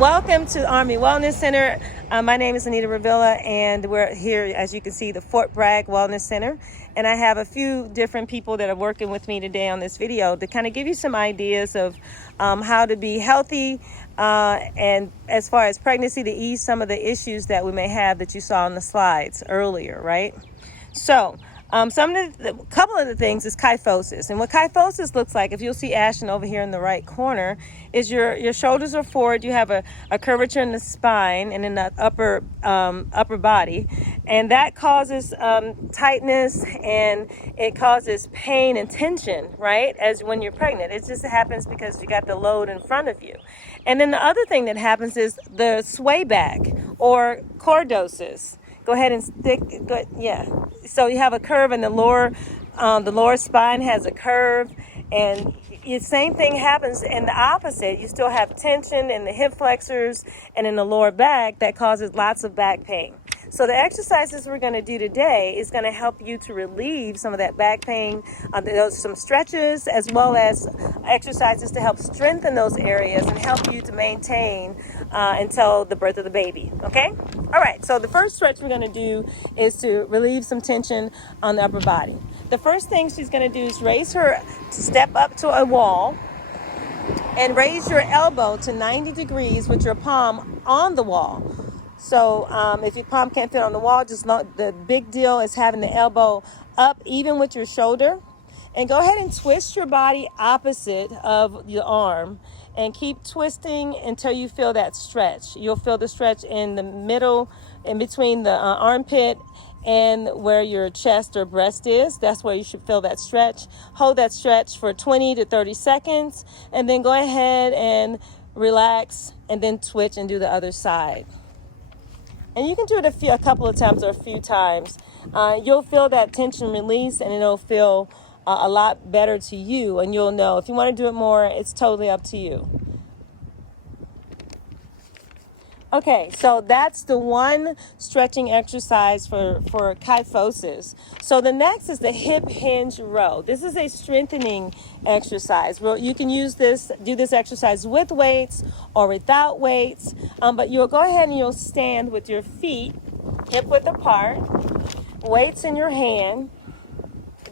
Welcome to Army Wellness Center. My name is Anita Ravilla, and we're here, as you can see, the Fort Bragg Wellness Center. And I have a few different people that are working with me today on this video to kind of give you some ideas of how to be healthy and as far as pregnancy, to ease some of the issues that we may have that you saw on the slides earlier, right? So, a couple of the things is kyphosis. And what kyphosis looks like, if you'll see Ashton over here in the right corner, is your shoulders are forward, you have a curvature in the spine and in the upper body. And that causes tightness, and it causes pain and tension, right? As when you're pregnant. It just happens because you got the load in front of you. And then the other thing that happens is the sway back or cordosis. Go ahead and yeah. So you have a curve in the lower spine has a curve, and the same thing happens in the opposite. You still have tension in the hip flexors and in the lower back that causes lots of back pain. So the exercises we're going to do today is going to help you to relieve some of that back pain. Those some stretches as well as exercises to help strengthen those areas and help you to maintain until the birth of the baby. Okay? All right. So the first stretch we're going to do is to relieve some tension on the upper body. The first thing she's going to do is step up to a wall and raise your elbow to 90 degrees with your palm on the wall. So if your palm can't fit on the wall, the big deal is having the elbow up even with your shoulder. And go ahead and twist your body opposite of your arm and keep twisting until you feel that stretch. You'll feel the stretch in the middle, in between the armpit and where your chest or breast is. That's where you should feel that stretch. Hold that stretch for 20 to 30 seconds and then go ahead and relax and then twitch and do the other side. And you can do it a couple of times or a few times. You'll feel that tension release, and it'll feel a lot better to you. And you'll know if you want to do it more, it's totally up to you. Okay, so that's the one stretching exercise for kyphosis. So the next is the hip hinge row. This is a strengthening exercise. Well, you can do this exercise with weights or without weights, but you'll go ahead and you'll stand with your feet hip width apart, weights in your hand.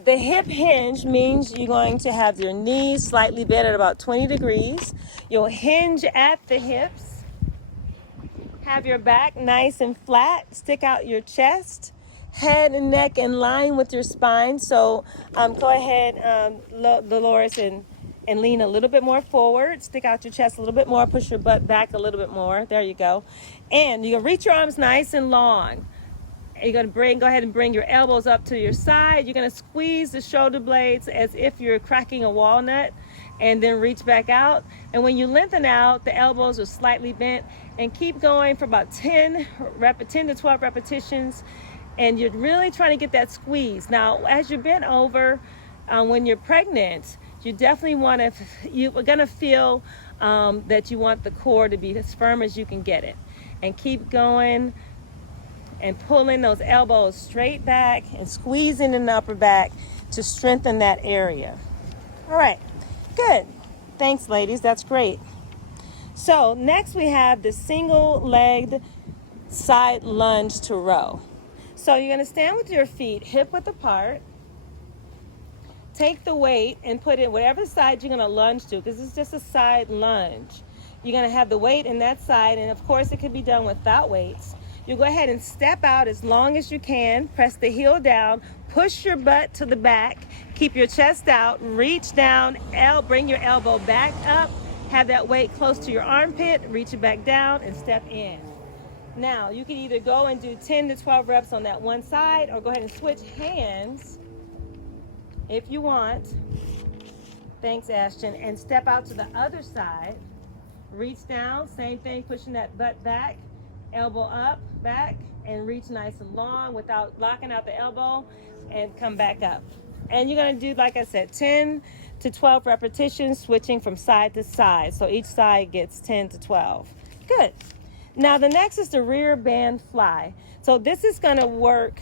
The hip hinge means you're going to have your knees slightly bent at about 20 degrees. You'll hinge at the hips. Have your back nice and flat. Stick out your chest. Head and neck in line with your spine. So go ahead, Dolores, and lean a little bit more forward. Stick out your chest a little bit more. Push your butt back a little bit more. There you go. And you're going to reach your arms nice and long. You're going to go ahead and bring your elbows up to your side. You're going to squeeze the shoulder blades as if you're cracking a walnut, and then reach back out. And when you lengthen out, the elbows are slightly bent, and keep going for about 10 to 12 repetitions. And you're really trying to get that squeeze. Now, as you're bent over, when you're pregnant, you're going to feel that you want the core to be as firm as you can get it. And keep going and pulling those elbows straight back and squeezing in the upper back to strengthen that area. All right, good. Thanks, ladies. That's great. So next we have the single-legged side lunge to row. So you're going to stand with your feet hip width apart. Take the weight and put it whatever side you're going to lunge to, because it's just a side lunge. You're going to have the weight in that side, and of course it can be done without weights. You go ahead and step out as long as you can. Press the heel down. Push your butt to the back. Keep your chest out. Reach down. Bring your elbow back up. Have that weight close to your armpit. Reach it back down and step in. Now, you can either go and do 10 to 12 reps on that one side, or go ahead and switch hands if you want. Thanks, Ashton. And step out to the other side. Reach down. Same thing, pushing that butt back. Elbow up, back, and reach nice and long without locking out the elbow, and come back up. And you're going to do, like I said, 10 to 12 repetitions, switching from side to side. So each side gets 10 to 12. Good. Now the next is the rear band fly. So this is going to work,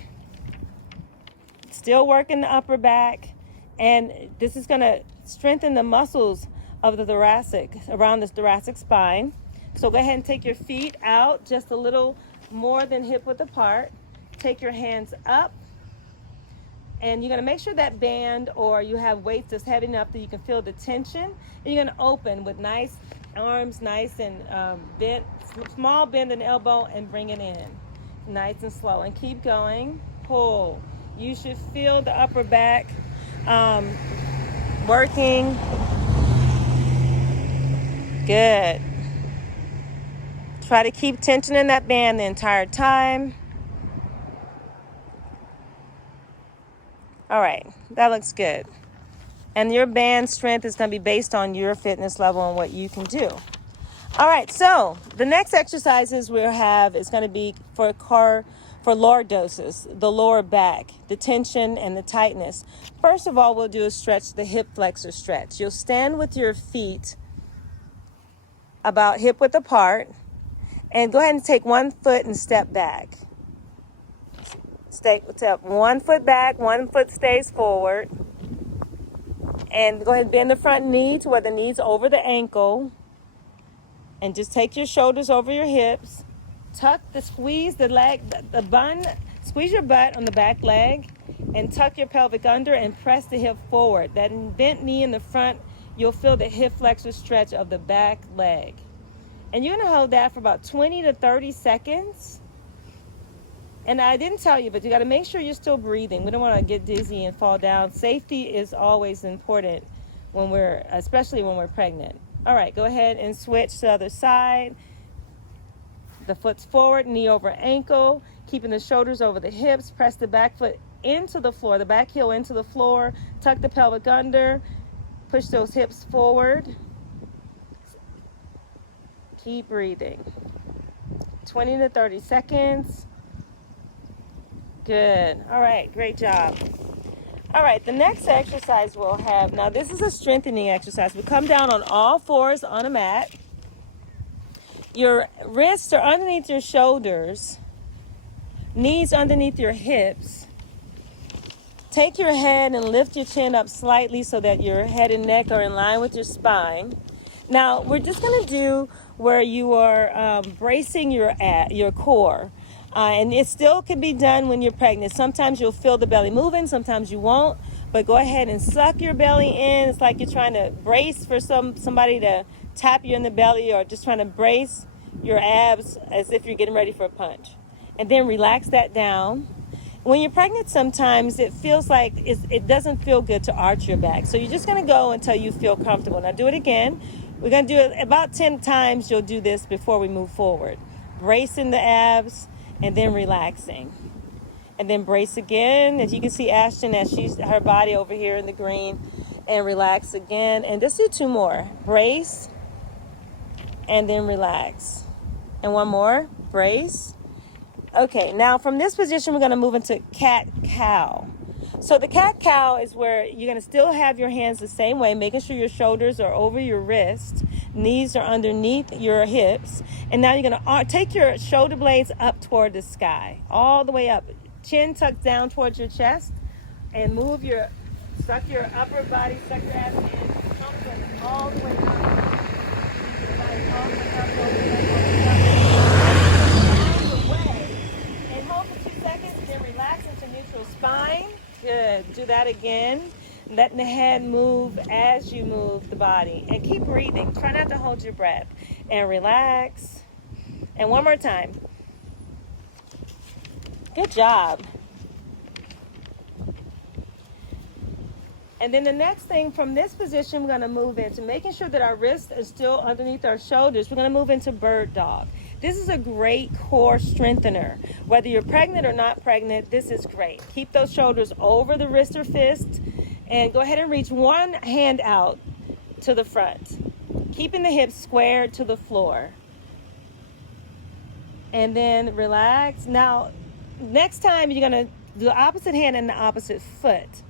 still working the upper back, and this is going to strengthen the muscles of the thoracic, around the thoracic spine. So go ahead and take your feet out just a little more than hip width apart. Take your hands up, and you're going to make sure that band or you have weights that's heavy enough that you can feel the tension. And you're going to open with nice arms, nice and bent, small bend in the elbow, and bring it in. Nice and slow. And keep going. Pull. You should feel the upper back working. Good. Try to keep tension in that band the entire time. All right, that looks good. And your band strength is going to be based on your fitness level and what you can do. All right, so the next exercises we'll have is going to be for lordosis, the lower back, the tension and the tightness. First of all, we'll do a stretch, the hip flexor stretch. You'll stand with your feet about hip width apart, and go ahead and take 1 foot and step back. Step 1 foot back, 1 foot stays forward. And go ahead and bend the front knee to where the knee's over the ankle. And just take your shoulders over your hips. Squeeze the leg, the bun, squeeze your butt on the back leg, and tuck your pelvic under and press the hip forward. That bent knee in the front, you'll feel the hip flexor stretch of the back leg. And you're gonna hold that for about 20 to 30 seconds. And I didn't tell you, but you gotta make sure you're still breathing. We don't wanna get dizzy and fall down. Safety is always important especially when we're pregnant. All right, go ahead and switch to the other side. The foot's forward, knee over ankle, keeping the shoulders over the hips. Press the back foot into the floor, the back heel into the floor. Tuck the pelvic under. Push those hips forward. Keep breathing. 20 to 30 seconds. Good. All right, great job. All right, the next exercise we'll have, now this is a strengthening exercise. We come down on all fours on a mat. Your wrists are underneath your shoulders, knees underneath your hips. Take your head and lift your chin up slightly so that your head and neck are in line with your spine. Now, we're just going to do where you are bracing your core. And it still can be done when you're pregnant. Sometimes you'll feel the belly moving, sometimes you won't. But go ahead and suck your belly in. It's like you're trying to brace for somebody to tap you in the belly, or just trying to brace your abs as if you're getting ready for a punch. And then relax that down. When you're pregnant, sometimes it feels like it doesn't feel good to arch your back. So you're just going to go until you feel comfortable. Now do it again. We're going to do it about 10 times. You'll do this before we move forward. Bracing the abs and then relaxing. And then brace again. As you can see Ashton, as her body over here in the green, and relax again. And just do 2 more. Brace and then relax. And 1 more. Brace. Okay, now from this position, we're going to move into cat-cow. So the cat-cow is where you're going to still have your hands the same way, making sure your shoulders are over your wrist, knees are underneath your hips, and now you're going to take your shoulder blades up toward the sky, all the way up. Chin tucked down towards your chest, and suck your upper body, suck your ass in, comfortably all the way up. Keep your body all the way up, all the way up, all the way up. And hold for 2 seconds, then relax into neutral spine. Good. Do that again. Letting the head move as you move the body. And keep breathing. Try not to hold your breath. And relax. And 1 more time. Good job. And then the next thing, from this position, we're going to move into making sure that our wrists are still underneath our shoulders. We're going to move into bird dog. This is a great core strengthener. Whether you're pregnant or not pregnant, this is great. Keep those shoulders over the wrist or fist, and go ahead and reach one hand out to the front, keeping the hips squared to the floor. And then relax. Now, next time you're going to do the opposite hand and the opposite foot.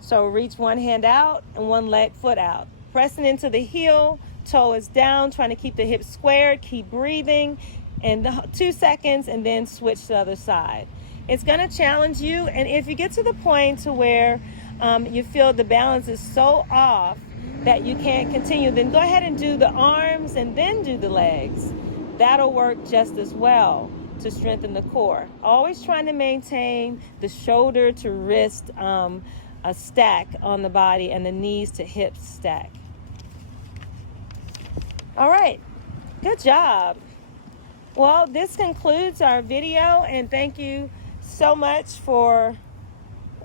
So reach one hand out and one foot out. Pressing into the heel, toe is down, trying to keep the hips squared. Keep breathing. And 2 seconds, and then switch to the other side. It's going to challenge you. And if you get to the point to where you feel the balance is so off, that you can't continue, then go ahead and do the arms and then do the legs. That'll work just as well to strengthen the core. Always trying to maintain the shoulder to wrist a stack on the body and the knees to hips stack. All right, good job. Well, this concludes our video, and thank you so much for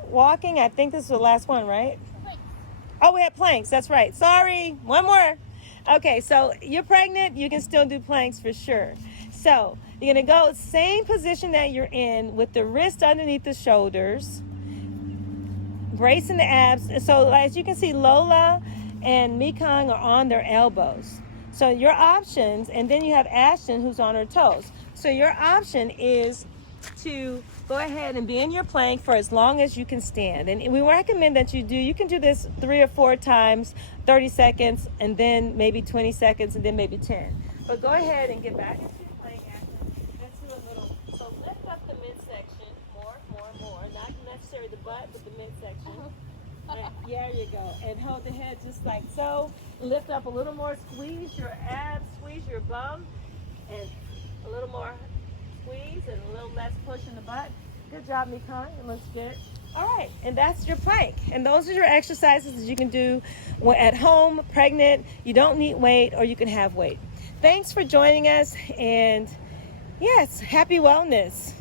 walking. I think this is the last one, right? Oh, we have planks. That's right. Sorry. One more. Okay, so you're pregnant, you can still do planks for sure. So you're going to go same position that you're in with the wrist underneath the shoulders, bracing the abs. So as you can see, Lola and Mekong are on their elbows. So your options, and then you have Ashton who's on her toes. So your option is to go ahead and be in your plank for as long as you can stand. And we recommend that you can do this 3 or 4 times, 30 seconds, and then maybe 20 seconds, and then maybe 10. But go ahead and get back into your plank action. Let's do a little, so lift up the midsection, more, not necessarily the butt, but the midsection. Right, there you go. And hold the head just like so. Lift up a little more, squeeze your abs, squeeze your bum, and a little more squeeze and a little less push in the butt. Good job, Mekong. It looks good. All right, and that's your plank. And those are your exercises that you can do at home, pregnant. You don't need weight, or you can have weight. Thanks for joining us, and yes, happy wellness.